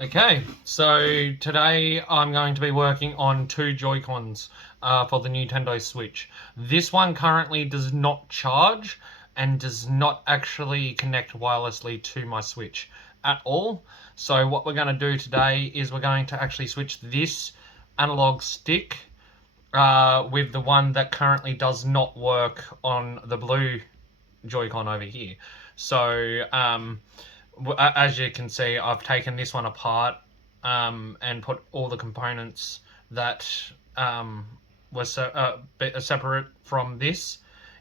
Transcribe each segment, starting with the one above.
Okay, so today I'm going to be working on two Joy-Cons for the Nintendo Switch. This one currently does not charge and does not actually connect wirelessly to my Switch at all. So what we're going to do today is we're going to actually switch this analog stick with the one that currently does not work on the blue Joy-Con over here. So as you can see, I've taken this one apart and put all the components that were separate from this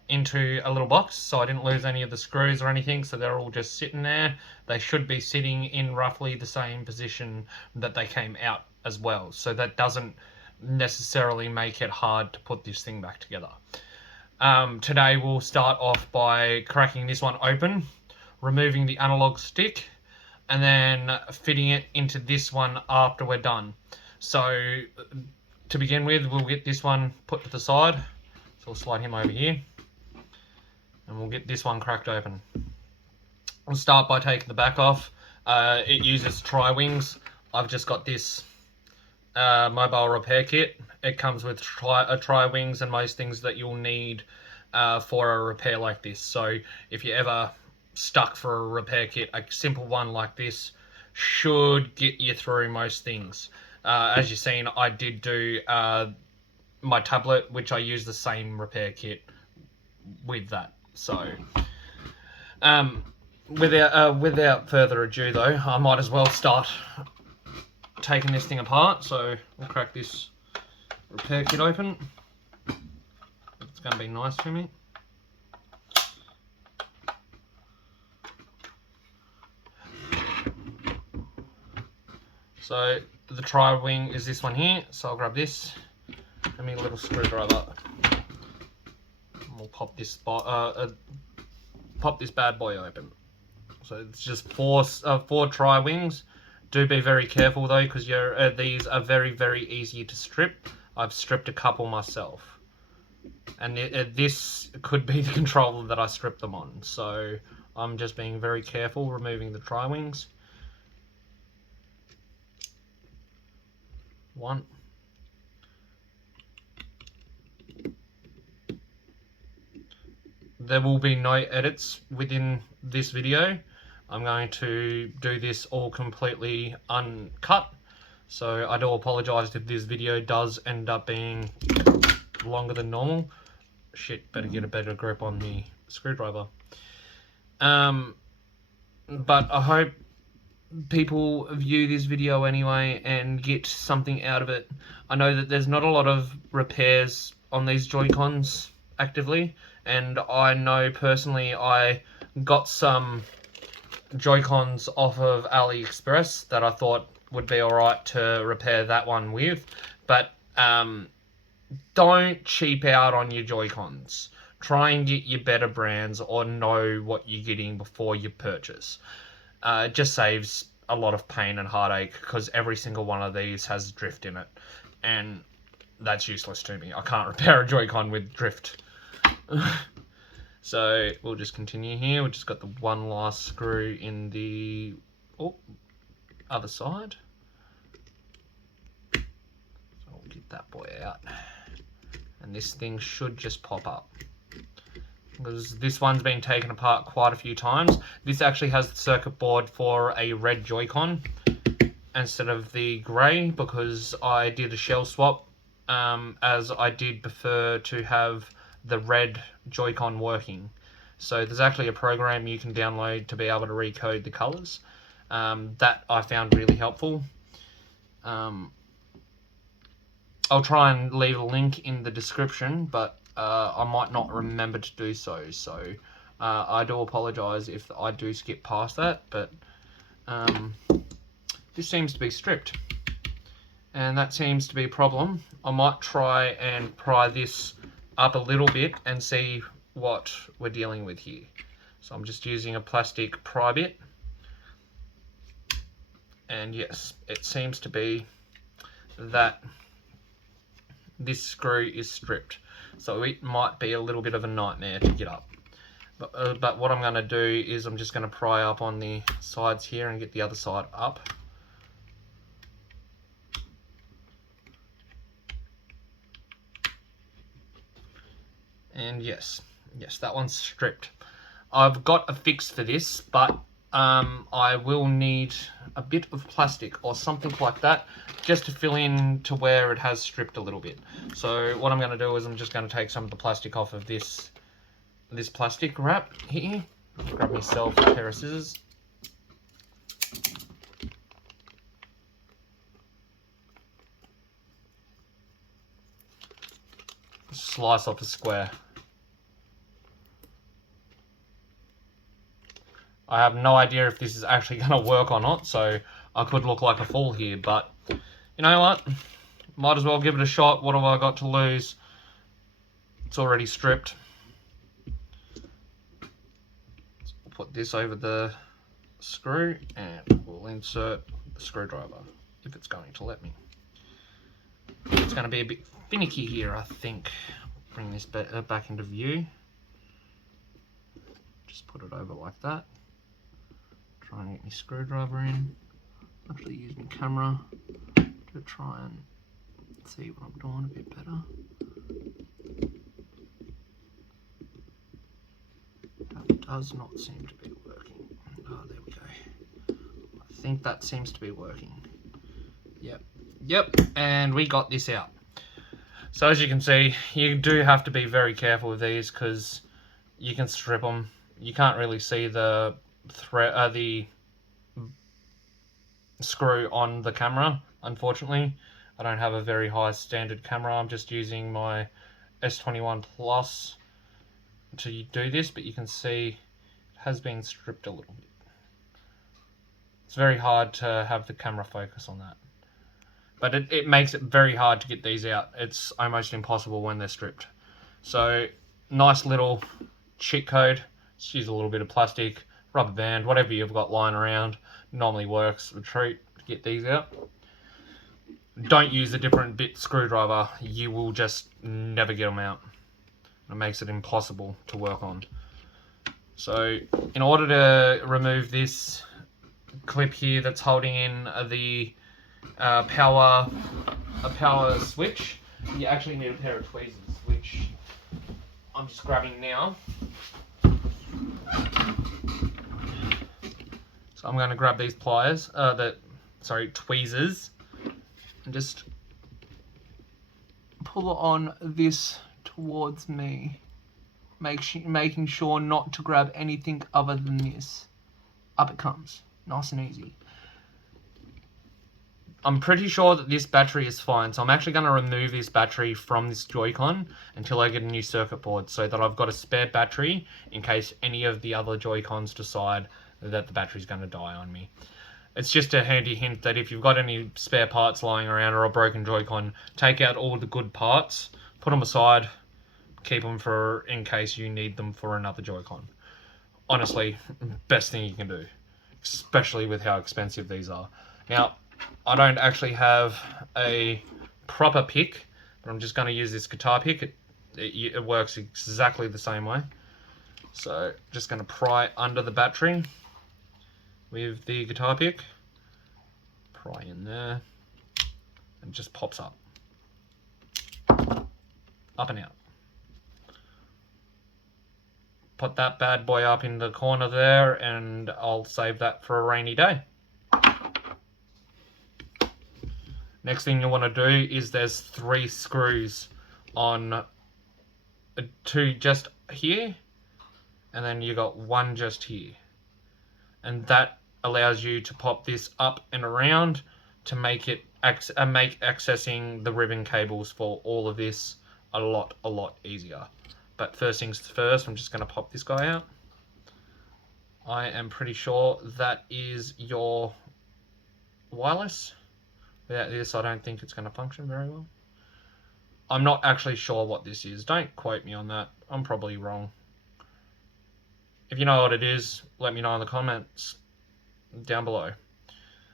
into a little box, so I didn't lose any of the screws or anything, so they're all just sitting there. They should be sitting in roughly the same position that they came out as well, so that doesn't necessarily make it hard to put this thing back together. Today we'll start off by cracking this one open, removing the analog stick, and then fitting it into this one after we're done. So to begin with, we'll get this one put to the side. So we'll slide him over here, and we'll get this one cracked open. We'll start by taking the back off. It uses tri-wings. I've just got this mobile repair kit. It comes with tri-wings and most things that you'll need for a repair like this. So if you're ever stuck for a repair kit, a simple one like this should get you through most things. As you've seen, I did do my tablet, which I used the same repair kit with that. So without further ado though, I might as well start taking this thing apart. So we'll crack this repair kit open. It's going to be nice for me. So the tri-wing is this one here, so I'll grab this. Give me a little screwdriver. We'll pop this bad boy open. So it's just four tri-wings. Do be very careful though, because these are very, very easy to strip. I've stripped a couple myself, and this could be the controller that I stripped them on. So I'm just being very careful removing the tri-wings. One. There will be no edits within this video. I'm going to do this all completely uncut, so I do apologise if this video does end up being longer than normal. Shit, better get a better grip on the screwdriver. But I hope people view this video anyway and get something out of it. I know that there's not a lot of repairs on these Joy-Cons actively, and I know personally I got some Joy-Cons off of AliExpress that I thought would be alright to repair that one with, but don't cheap out on your Joy-Cons. Try and get your better brands or know what you're getting before you purchase. It just saves a lot of pain and heartache, because every single one of these has drift in it, and that's useless to me. I can't repair a Joy-Con with drift. So we'll just continue here. We've just got the one last screw in the other side. So we'll get that boy out, and this thing should just pop up, because this one's been taken apart quite a few times. This actually has the circuit board for a red Joy-Con instead of the grey, because I did a shell swap, as I did prefer to have the red Joy-Con working. So there's actually a program you can download to be able to recode the colours. That I found really helpful. I'll try and leave a link in the description, but I might not remember to do so. So I do apologise if I do skip past that, but this seems to be stripped, and that seems to be a problem. I might try and pry this up a little bit and see what we're dealing with here. So I'm just using a plastic pry bit, and yes, it seems to be that this screw is stripped, so it might be a little bit of a nightmare to get up. But what I'm going to do is I'm just going to pry up on the sides here and get the other side up. And yes, that one's stripped. I've got a fix for this, but I will need a bit of plastic or something like that just to fill in to where it has stripped a little bit. So what I'm going to do is I'm just going to take some of the plastic off of this plastic wrap here. Grab myself a pair of scissors. Slice off a square. I have no idea if this is actually going to work or not, so I could look like a fool here, but you know what? Might as well give it a shot. What have I got to lose? It's already stripped. So we'll put this over the screw and we'll insert the screwdriver if it's going to let me. It's going to be a bit finicky here, I think. Bring this back into view. Just put it over like that. Try and get my screwdriver in. Actually use my camera to try and see what I'm doing a bit better. That does not seem to be working. Oh, there we go. I think that seems to be working. Yep, and we got this out. So as you can see, you do have to be very careful with these because you can strip them. You can't really see the screw on the camera, unfortunately. I don't have a very high standard camera. I'm just using my S21 Plus to do this, but you can see it has been stripped a little bit. It's very hard to have the camera focus on that. But it makes it very hard to get these out. It's almost impossible when they're stripped. So, nice little cheat code. Just use a little bit of plastic, rubber band, whatever you've got lying around. Normally works a treat to get these out. Don't use a different bit screwdriver. You will just never get them out. It makes it impossible to work on. So, in order to remove this clip here that's holding in the power switch, you actually need a pair of tweezers, which I'm just grabbing now. So I'm going to grab these pliers, tweezers, and just pull on this towards me, making sure not to grab anything other than this. Up it comes, nice and easy. I'm pretty sure that this battery is fine, so I'm actually going to remove this battery from this Joy-Con until I get a new circuit board so that I've got a spare battery in case any of the other Joy-Cons decide that the battery's going to die on me. It's just a handy hint that if you've got any spare parts lying around or a broken Joy-Con, take out all the good parts, put them aside, keep them for in case you need them for another Joy-Con. Honestly, best thing you can do, especially with how expensive these are. Now, I don't actually have a proper pick, but I'm just going to use this guitar pick. It works exactly the same way. So just going to pry under the battery with the guitar pick. Pry in there and it just pops up. Up and out. Put that bad boy up in the corner there and I'll save that for a rainy day. Next thing you want to do is there's 3 screws on 2 just here, and then you got 1 just here. And that allows you to pop this up and around to make it make accessing the ribbon cables for all of this a lot easier. But first things first, I'm just going to pop this guy out. I am pretty sure that is your wireless. Without this, I don't think it's going to function very well. I'm not actually sure what this is. Don't quote me on that. I'm probably wrong. If you know what it is, let me know in the comments down below.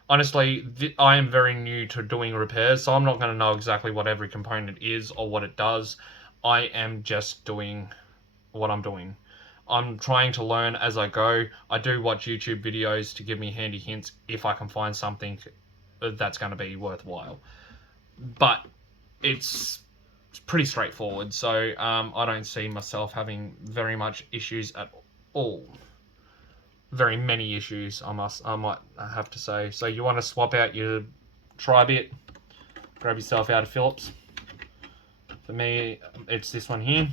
Honestly, I am very new to doing repairs, so I'm not going to know exactly what every component is or what it does. I am just doing what I'm doing. I'm trying to learn as I go. I do watch YouTube videos to give me handy hints if I can find something that's going to be worthwhile. But it's pretty straightforward. So I don't see myself having very much issues at all. Very many issues, I might have to say. So you want to swap out your tri-bit, grab yourself out of Phillips. For me, it's this one here.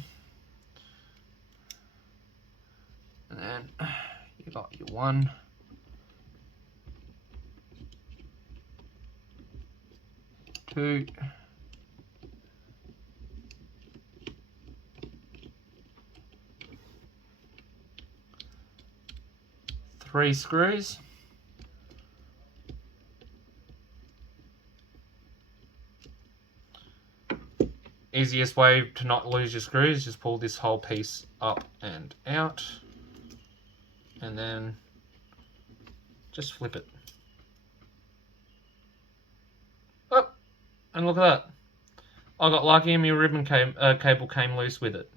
And then you got your 1, 2, 3 screws. Easiest way to not lose your screws, just pull this whole piece up and out, and then just flip it. Oh, and look at that. I got lucky and my ribbon cable came loose with it.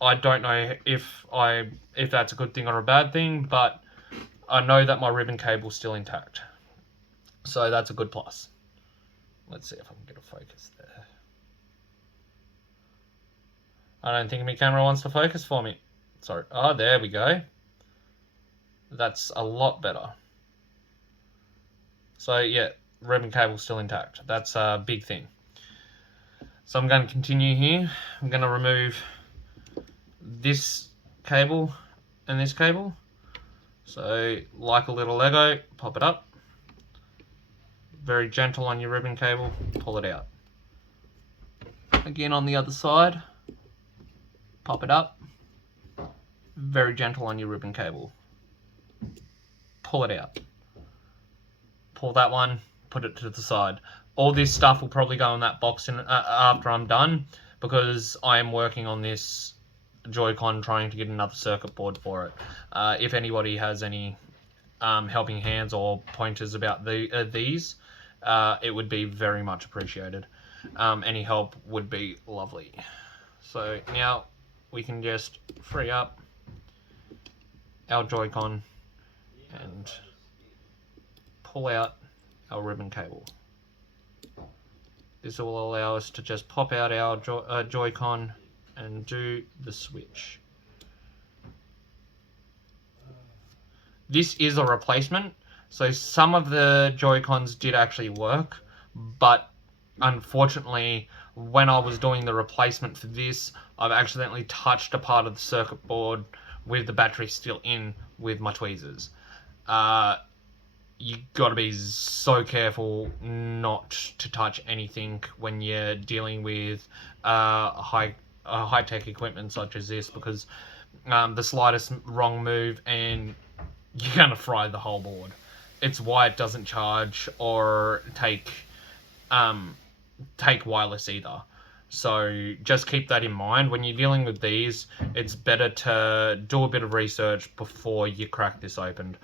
I don't know if that's a good thing or a bad thing, but I know that my ribbon cable's still intact. So that's a good plus. Let's see if I can get a focus there. I don't think my camera wants to focus for me. Sorry. Oh, there we go. That's a lot better. So yeah, ribbon cable's still intact. That's a big thing. So I'm going to continue here. I'm going to remove this cable and this cable. So like a little Lego, pop it up. Very gentle on your ribbon cable, pull it out. Again on the other side, pop it up. Very gentle on your ribbon cable. Pull it out. Pull that one, put it to the side. All this stuff will probably go in that box after I'm done, because I am working on this Joy-Con trying to get another circuit board for it. If anybody has any helping hands or pointers about these, it would be very much appreciated. Any help would be lovely. So now we can just free up our Joy-Con and pull out our ribbon cable. This will allow us to just pop out our Joy-Con and do the switch. This is a replacement, so some of the Joy-Cons did actually work, but unfortunately when I was doing the replacement for this, I've accidentally touched a part of the circuit board with the battery still in with my tweezers. You got to be so careful not to touch anything when you're dealing with high-tech equipment such as this, because the slightest wrong move and you're gonna fry the whole board. It's why it doesn't charge or take wireless either. So just keep that in mind when you're dealing with these. It's better to do a bit of research before you crack this open.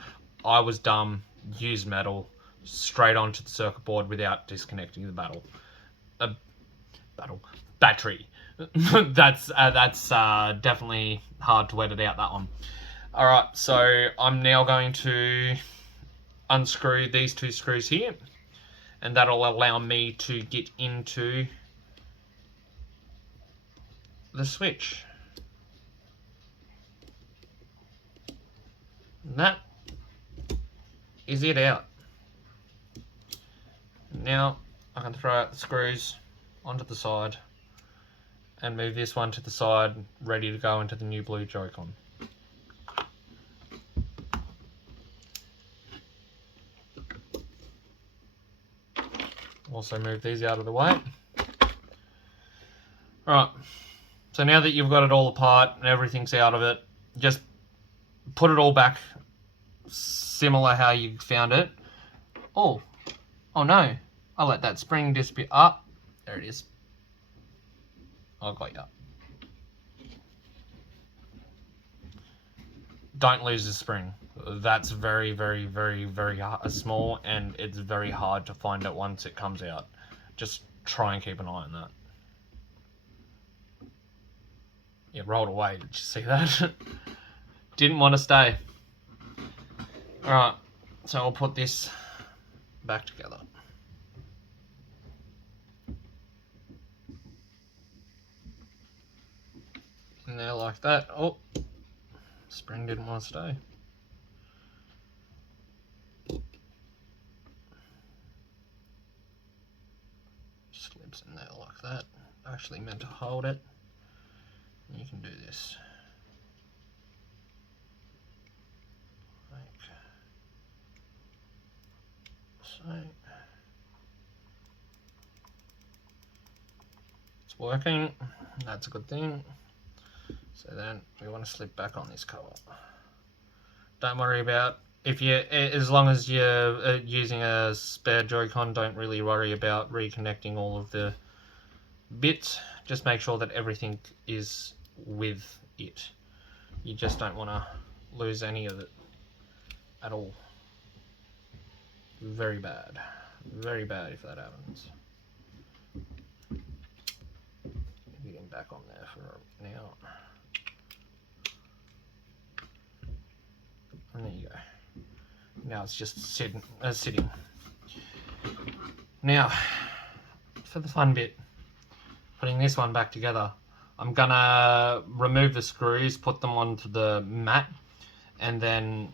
I was dumb. Use metal straight onto the circuit board without disconnecting the battery. that's definitely hard to edit out, that one. Alright, so I'm now going to unscrew these 2 screws here, and that'll allow me to get into the switch. And that is it out. Now I can throw out the screws onto the side and move this one to the side, ready to go into the new blue Joy-Con. Also move these out of the way. Alright, so now that you've got it all apart and everything's out of it, just put it all back similar how you found it. Oh no, I let that spring disappear. There it is. I got ya. Don't lose the spring. That's very, very, very, very small, and it's very hard to find it once it comes out. Just try and keep an eye on that. It rolled away, did you see that? Didn't want to stay. Alright, so I'll put this back together. in there like that. Oh, spring didn't want to stay. Slips in there like that. Actually meant to hold it. You can do this. Like so. It's working. That's a good thing. So then we want to slip back on this cover. Don't worry about if you, as long as you're using a spare Joy-Con, don't really worry about reconnecting all of the bits. Just make sure that everything is with it. You just don't want to lose any of it at all. Very bad if that happens. Getting back on there for now. And there you go. Now it's just sitting. Now, for the fun bit, putting this one back together, I'm gonna remove the screws, put them onto the mat, and then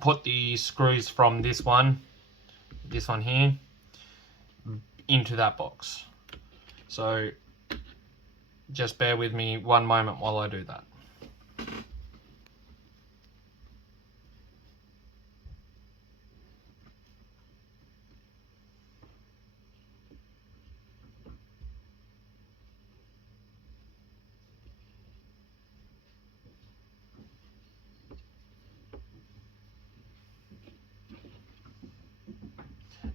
put the screws from this one here, into that box. So just bear with me one moment while I do that.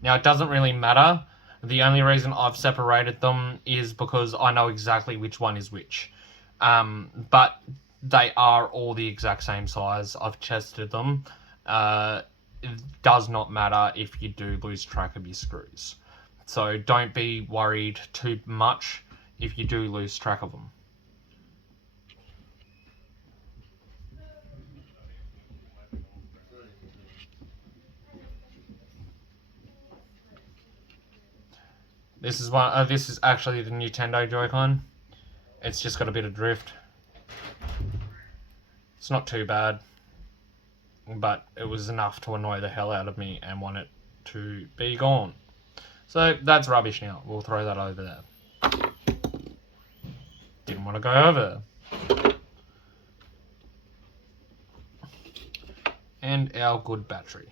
Now, it doesn't really matter. The only reason I've separated them is because I know exactly which one is which. But they are all the exact same size. I've tested them. It does not matter if you do lose track of your screws. So don't be worried too much if you do lose track of them. This is actually the Nintendo Joy-Con. It's just got a bit of drift. It's not too bad, but it was enough to annoy the hell out of me and want it to be gone. So that's rubbish now. We'll throw that over there. Didn't want to go over there. And our good battery.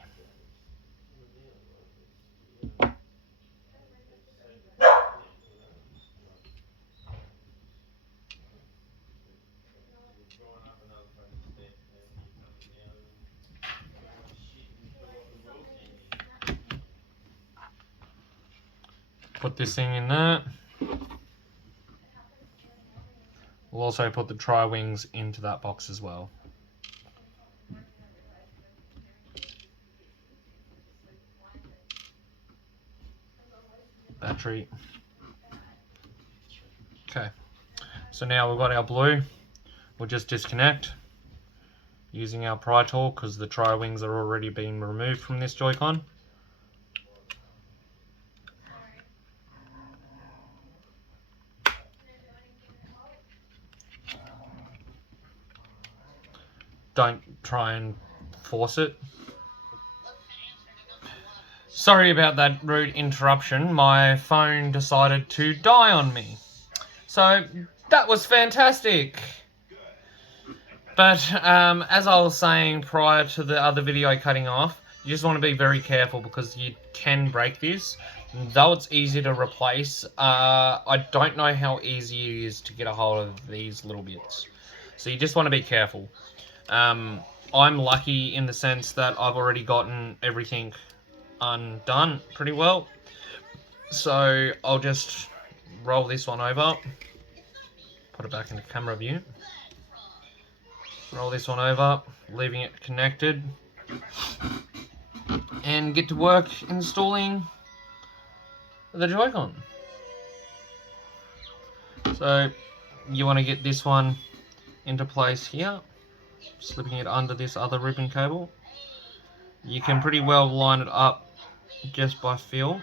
Put this thing in there. We'll also put the tri-wings into that box as well. Battery. Okay, so now we've got our blue. We'll just disconnect using our pry tool because the tri-wings are already being removed from this Joy-Con. Don't try and force it. Sorry about that rude interruption. My phone decided to die on me. So that was fantastic. But as I was saying prior to the other video cutting off, you just want to be very careful because you can break this. Though it's easy to replace, I don't know how easy it is to get a hold of these little bits. So you just want to be careful. I'm lucky in the sense that I've already gotten everything undone pretty well. So I'll just roll this one over, put it back into camera view, roll this one over, leaving it connected, and get to work installing the Joy-Con. So you want to get this one into place here, slipping it under this other ribbon cable. You can pretty well line it up just by feel.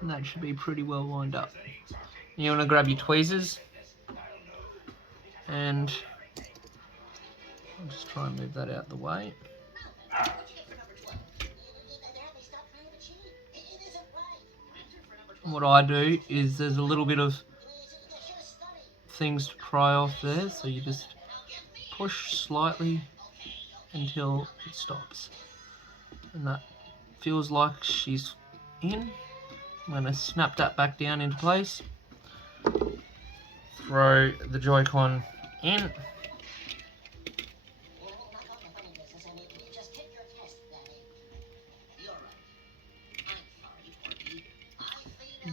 And that should be pretty well lined up. You want to grab your tweezers, and I'll just try and move that out the way. And what I do is there's a little bit of things to pry off there, so you just push slightly until it stops. And that feels like she's in. I'm going to snap that back down into place. Throw the Joy-Con in.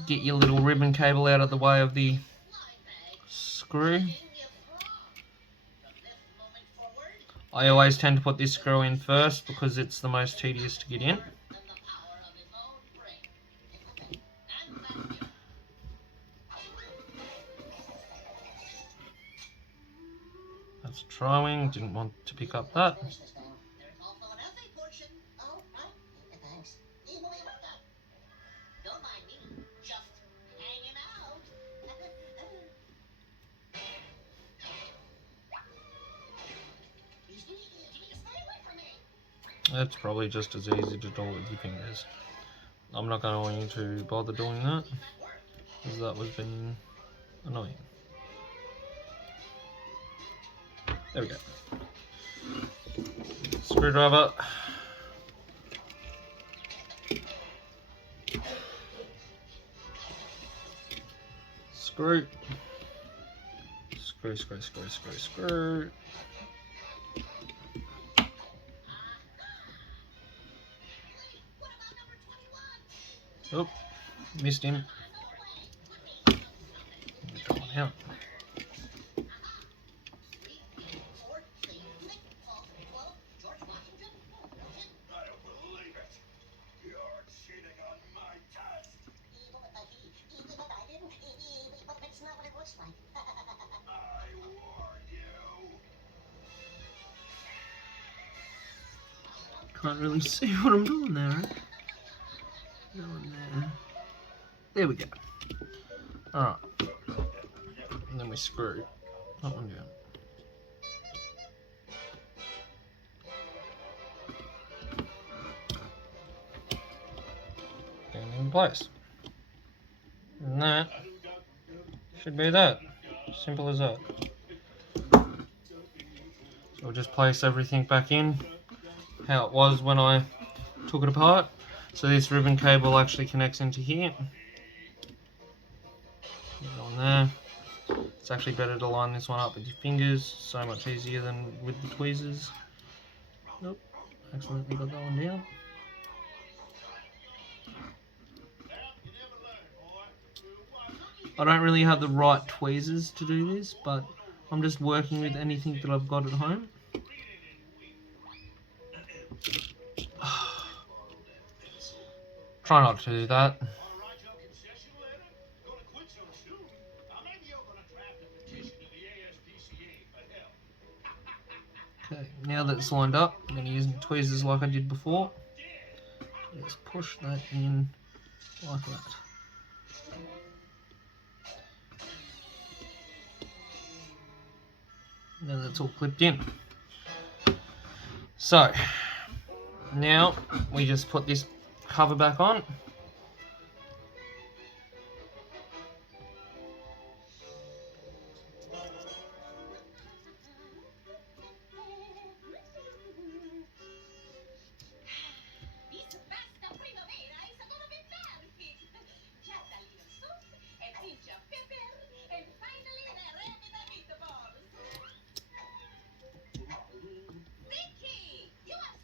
Get your little ribbon cable out of the way of the screw. I always tend to put this screw in first because it's the most tedious to get in. That's trying, didn't want to pick up that. It's probably just as easy to do it with your fingers. I'm not going to want you to bother doing that, because that was being annoying. There we go. Screwdriver. Screw. Screw, screw, screw, screw, screw. Oh, missed him. Get that one out. Can't really see what I'm doing there. Going there. There we go. Alright. And then we screw that one down. And in place. And that should be that. Simple as that. So we'll just place everything back in how it was when I took it apart. So this ribbon cable actually connects into here. Put it on there. It's actually better to line this one up with your fingers, so much easier than with the tweezers. Nope, accidentally got that one down. I don't really have the right tweezers to do this, but I'm just working with anything that I've got at home. Try not to do that. Okay, now that it's lined up, I'm going to use my tweezers like I did before. Just push that in like that. Now that's all clipped in. So, now we just put this cover back on.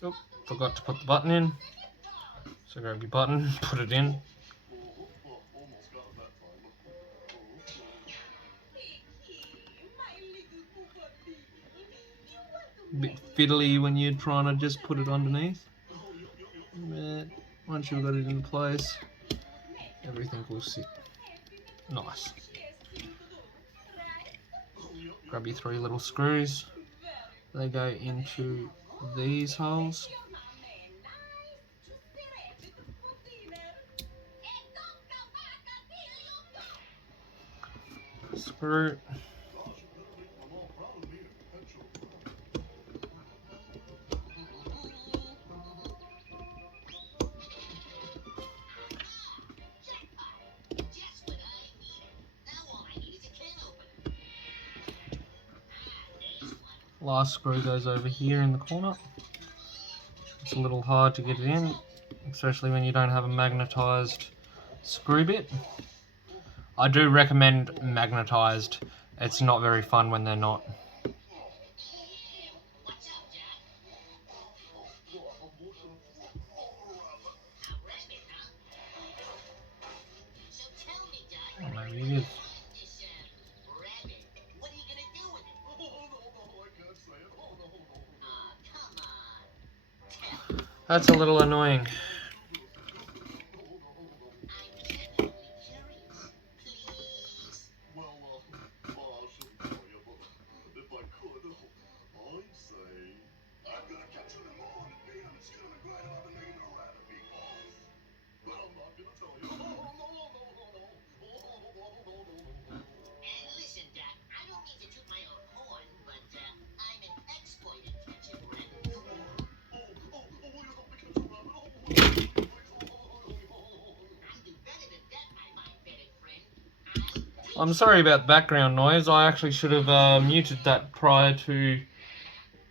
Oh, forgot to put the button in. So grab your button, put it in. A bit fiddly when you're trying to just put it underneath. But once you've got it in place, everything will sit nice. Grab your 3 little screws. They go into these holes. screw. Last screw goes over here in the corner. It's a little hard to get it in, especially when you don't have a magnetized screw bit. I do recommend magnetized. It's not very fun when they're not. Oh, maybe it is. That's a little annoying. I'm sorry about background noise. I actually should have muted that prior to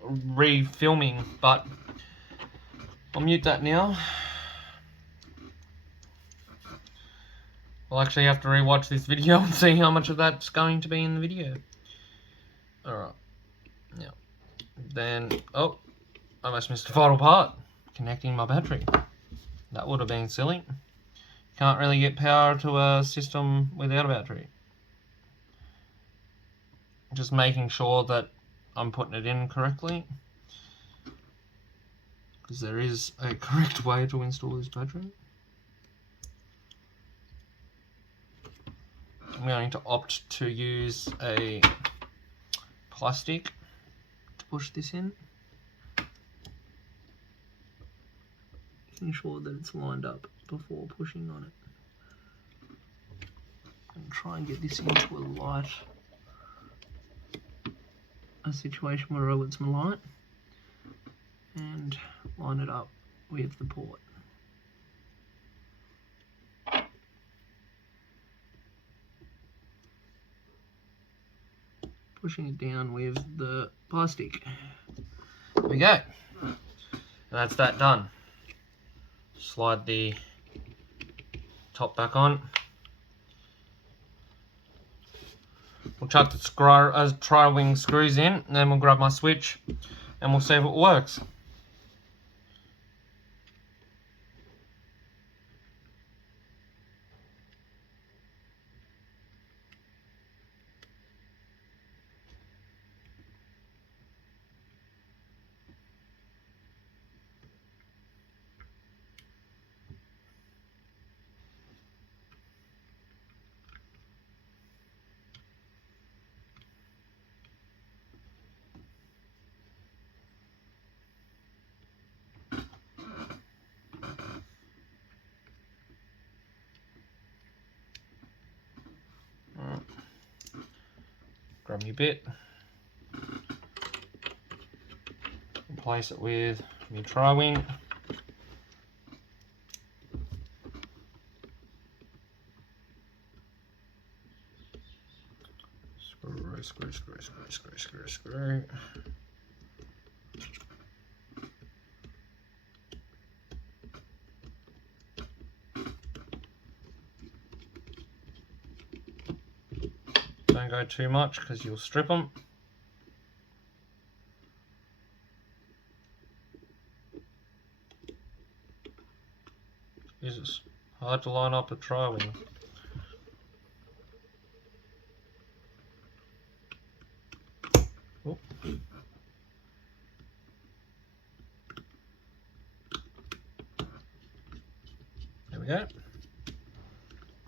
re-filming, but I'll mute that now. I'll actually have to re-watch this video and see how much of that's going to be in the video. Alright. Now, then, oh, I almost missed a vital part. Connecting my battery. That would have been silly. Can't really get power to a system without a battery. Just making sure that I'm putting it in correctly, because there is a correct way to install this battery. I'm going to opt to use a plastic to push this in. Making sure that it's lined up before pushing on it. And try and get this into a situation where I want some light, and line it up with the port. Pushing it down with the plastic. There we go. And that's that done. Slide the top back on. We'll chuck the tri-wing screws in, and then we'll grab my switch and we'll see if it works. Grab my bit, replace it with my tri-wing. Screw. Don't go too much because you'll strip them. Jesus, hard to line up a tri-wing. Oh. There we go.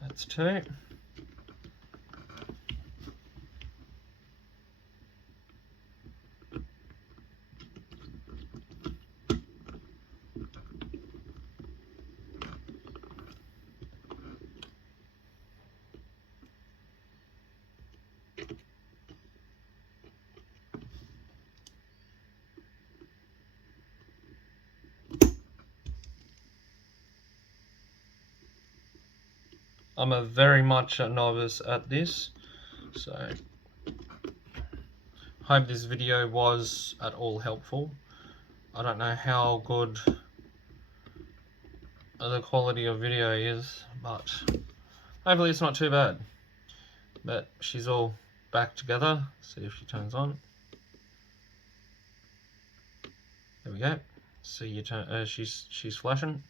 That's two. I'm a very much a novice at this, so hope this video was at all helpful. I don't know how good the quality of video is, but hopefully it's not too bad. But she's all back together. See if she turns on. There we go. See you turn. She's flashing.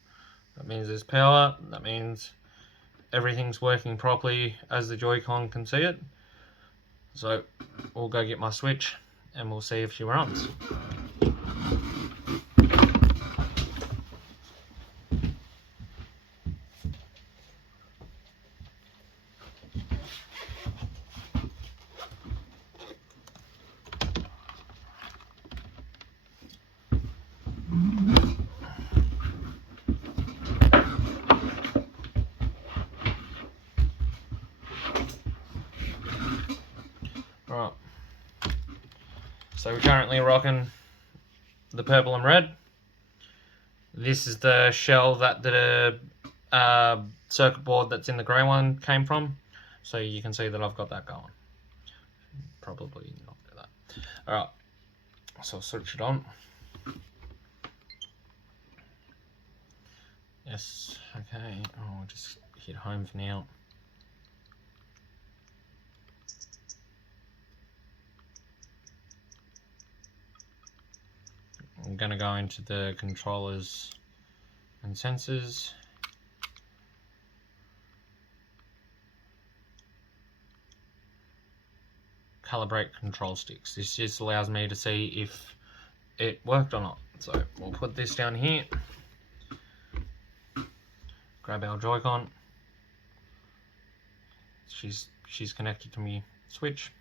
That means there's power. That means everything's working properly as the Joy-Con can see it. So we'll go get my Switch and we'll see if she runs. Right, so we're currently rocking the purple and red. This is the shell that the circuit board that's in the grey one came from, so you can see that I've got that going. Probably not do that. Alright, so I'll switch it on. Yes, okay, I'll just hit home for now. I'm going to go into the controllers and sensors. Calibrate control sticks. This just allows me to see if it worked or not. So we'll put this down here. Grab our Joy-Con. She's connected to my Switch.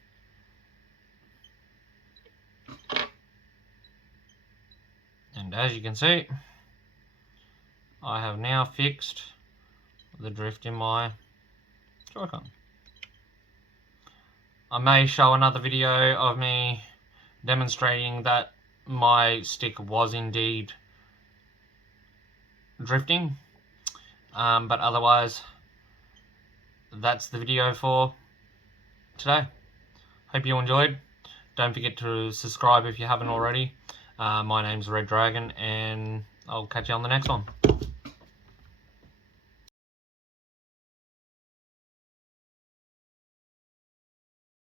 And as you can see, I have now fixed the drift in my Joy-Con. I may show another video of me demonstrating that my stick was indeed drifting, but otherwise that's the video for today. Hope you enjoyed. Don't forget to subscribe if you haven't already. My name's Red Dragon, and I'll catch you on the next one.